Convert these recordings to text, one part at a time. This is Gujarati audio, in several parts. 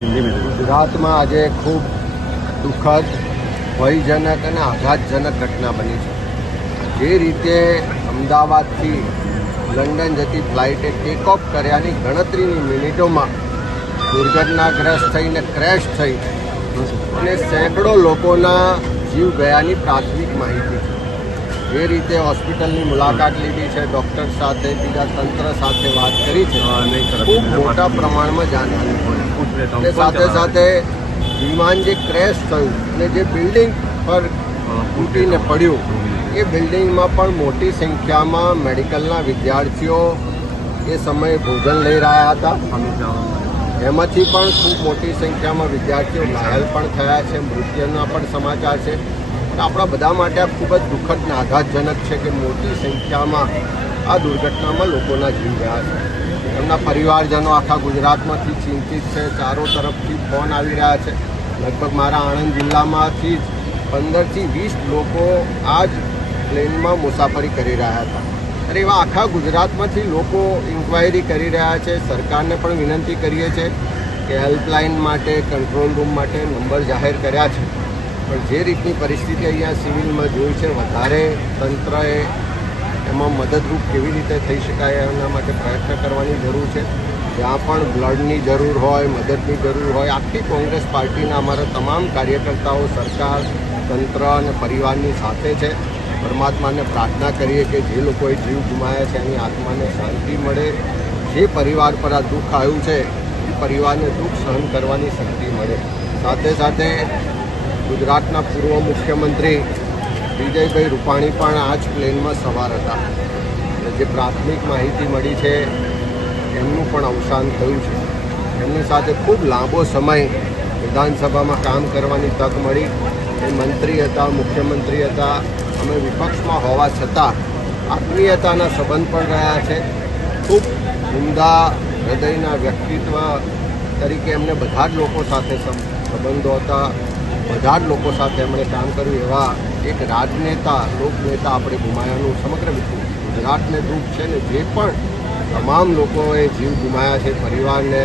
ગુજરાતમાં આજે ખૂબ દુઃખદ, ભયજનક અને આઘાતજનક ઘટના બની છે. જે રીતે અમદાવાદથી લંડન જતી ફ્લાઇટે ટેક ઓફ કર્યાની ગણતરીની મિનિટોમાં દુર્ઘટનાગ્રસ્ત થઈને ક્રેશ થઈ અને સેંકડો લોકોના જીવ ગયાની પ્રાથમિક માહિતી. છે એ રીતે હોસ્પિટલની મુલાકાત લીધી છે ડૉક્ટર સાથે બીજા તંત્ર સાથે વાત કરી છે. ખૂબ મોટા પ્રમાણમાં જાણવાની સાથે સાથે વિમાન જે ક્રેશ થયું અને જે બિલ્ડિંગ પર તૂટીને પડ્યું એ બિલ્ડિંગમાં પણ મોટી સંખ્યામાં મેડિકલના વિદ્યાર્થીઓ એ સમયે ભોજન લઈ રહ્યા હતા. એમાંથી પણ ખૂબ મોટી સંખ્યામાં વિદ્યાર્થીઓ ઘાયલ પણ થયા છે. મૃત્યુના પણ સમાચાર છે. આપણા બધા માટે ખૂબ જ દુઃખદ અને આઘાતજનક છે કે મોટી સંખ્યામાં આ દુર્ઘટનામાં લોકોના જીવ ગયા છે. એમના પરિવારજનો આખા ગુજરાતમાંથી ચિંતિત છે, ચારો તરફથી ફોન આવી રહ્યા છે. લગભગ મારા આણંદ જિલ્લામાંથી જ પંદરથી વીસ લોકો આ જ પ્લેનમાં મુસાફરી કરી રહ્યા હતા. અને એવા આખા ગુજરાતમાંથી લોકો ઇન્ક્વાયરી કરી રહ્યા છે. સરકારને પણ વિનંતી કરીએ છીએ કે હેલ્પલાઇન માટે કંટ્રોલ રૂમ માટે નંબર જાહેર કર્યા છે. પણ જે રીતની પરિસ્થિતિ અહીંયા સિવિલમાં જોઈ છે, વધારે તંત્રએ એમાં મદદરૂપ કેવી રીતે થઈ શકાય એના માટે પ્રયત્ન કરવાની જરૂર છે. જ્યાં પણ બ્લડની જરૂર હોય, મદદની જરૂર હોય, આખી કોંગ્રેસ પાર્ટીના અમારા તમામ કાર્યકર્તાઓ, સરકાર, તંત્ર અને પરિવારની સાથે છે. પરમાત્માને પ્રાર્થના કરીએ કે જે લોકોએ જીવ ગુમાયા છે, એની આત્માને શાંતિ મળે. જે પરિવાર પર આ દુઃખ આવ્યું છે, એ પરિવારને દુઃખ સહન કરવાની શક્તિ મળે. સાથે સાથે ગુજરાતના પૂર્વ મુખ્યમંત્રી વિજયભાઈ રૂપાણી પણ આ જ પ્લેનમાં સવાર હતા. અને જે પ્રાથમિક માહિતી મળી છે, એમનું પણ અવસાન થયું છે. એમની સાથે ખૂબ લાંબો સમય વિધાનસભામાં કામ કરવાની તક મળી. એ મંત્રી હતા, મુખ્યમંત્રી હતા. અમે વિપક્ષમાં હોવા છતાં આત્મીયતાના સંબંધ પણ રહ્યા છે. ખૂબ ઉમદા હૃદયના વ્યક્તિત્વ તરીકે એમને બધા જ લોકો સાથે સંબંધો હતા. બધા જ લોકો સાથે એમણે કામ કર્યું એવા એક રાજનેતા, લોકનેતા આપણે ગુમાયાનું સમગ્ર ગુજરાતને દુઃખ છે ને જે પણ તમામ લોકોએ જીવ ગુમાયા છે, પરિવારને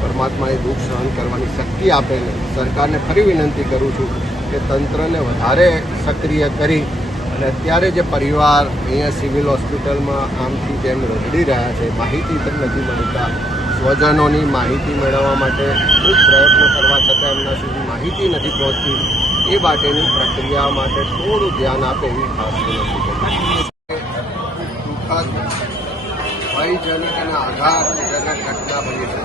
પરમાત્માએ દુઃખ સહન કરવાની શક્તિ આપે ને સરકારને ફરી વિનંતી કરું છું કે તંત્રને વધારે સક્રિય કરી અને અત્યારે જે પરિવાર અહીંયા સિવિલ હોસ્પિટલમાં આમથી તેમ રખડી રહ્યા છે, માહિતી પણ નથી મળતા સ્વજનોની માહિતી મેળવવા માટે ખૂબ પ્રયત્નો કરવા છતાં એમના સુધી માહિતી નથી પહોંચતી. એ માટેની પ્રક્રિયા માટે થોડું ધ્યાન આપે એવી ખાસ વિનંતી ભયજનક અને આઘાતજનક ઘટના બની છે.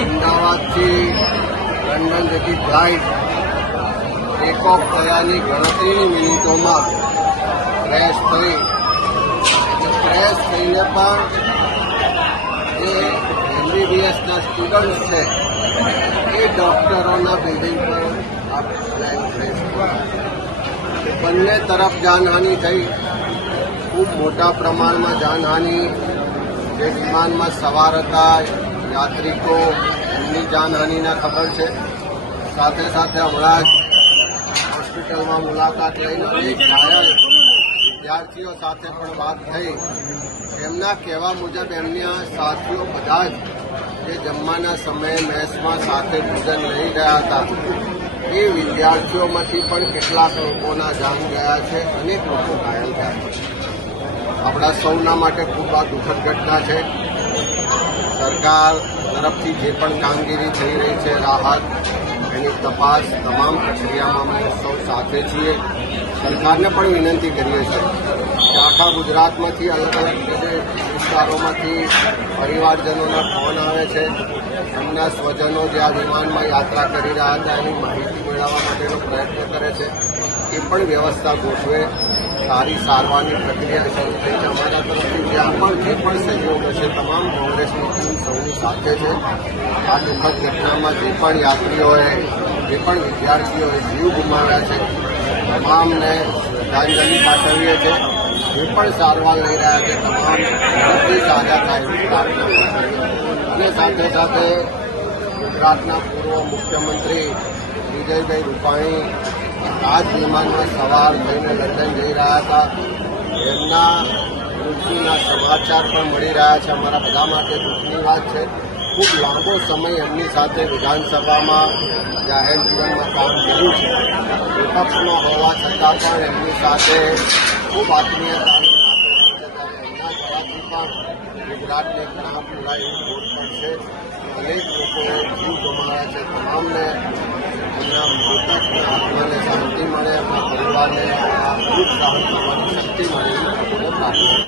અમદાવાદથી લંડન જતી ફ્લાઇટ ટેક ઓફ થયાની ગણતરીની મિનિટોમાં ક્રેશ થઈ. ક્રેશ થઈને પણ જે એમબીબીએસના સ્ટુડન્ટ છે, એ ડૉક્ટરોના બિલ્ડિંગ પર આ પ્લેન ક્રેશ થયું. બંને તરફ જાનહાનિ થઈ. ખૂબ મોટા પ્રમાણમાં જાનહાનિ. જે વિમાનમાં સવાર હતા યાત્રિકો, એમની જાનહાનિના ખબર છે. સાથે સાથે હમણાં હોસ્પિટલમાં મુલાકાત લઈને ઘાયલ વિદ્યાર્થીઓ સાથે પણ વાત થઈ. એમના કહેવા મુજબ એમના સાથીઓ બધા જ જે જમવાના સમયે મેસમાં સાથે ભોજન લઈ રહ્યા હતા. એ વિદ્યાર્થીઓમાંથી પણ કેટલાક લોકોના જાન ગયા છે, અનેક લોકો ઘાયલ થયા છે. આપણા સૌના માટે ખૂબ આ દુઃખદ ઘટના છે. સરકાર તરફથી જે પણ કામગીરી થઈ રહી છે, રાહત, એની તપાસ તમામ પ્રક્રિયામાં અમે સૌ સાથે છીએ. સરકારને પણ વિનંતી કરીએ છીએ. આખા ગુજરાતમાંથી અલગ અલગ વિસ્તારોમાંથી પરિવારજનોના ફોન આવે છે. એમના સ્વજનો જે આ વિમાનમાં યાત્રા કરી રહ્યા હતા એની માહિતી મેળવવા માટેનો પ્રયત્ન કરે છે. એ પણ વ્યવસ્થા ગોઠવે. સારી સારવારની પ્રક્રિયા શરૂ થઈ છે અમારા તરફથી. જ્યાં પણ જે પણ સહયોગ હશે, તમામ કોંગ્રેસની ટીમ સૌની સાથે છે. આ દુઃખદ ઘટનામાં જે પણ યાત્રીઓએ, જે પણ વિદ્યાર્થીઓએ જીવ ગુમાવ્યા છે, તમામને શ્રદ્ધાંજલિ પાઠવીએ છીએ. જે પણ સારવાર લઈ રહ્યા છે. તમામ ઝડપથી સાજા થાય અને સાથે સાથે ગુજરાતના પૂર્વ મુખ્યમંત્રી વિજયભાઈ રૂપાણી આ જ વિમાનમાં સવાર થઈને લંડન જઈ રહ્યા હતા. એમના મૃત્યુના સમાચાર પણ મળી રહ્યા છે. અમારા બધા માટે દુઃખની વાત છે. ખૂબ લાંબો સમય એમની સાથે વિધાનસભામાં જાહેર જીવનમાં કામ કર્યું છે. વિપક્ષમાં હોવા છતાં પણ એમની સાથે ખૂબ આત્મીયતાનો નાતો રહ્યો છે ત્યારે એમના દ્વારાથી પણ ગુજરાતને ઘણા પૂરા એવી વોટ મળશે. અનેક લોકોએ જીવ ગુમાવ્યા છે. તમામને એમના મૃતકના આત્માને શાંતિ મળે, એમના પરિવારને આ દુઃખ સહન કરવાની શક્તિ મળે એવી લોકોને પ્રાર્થના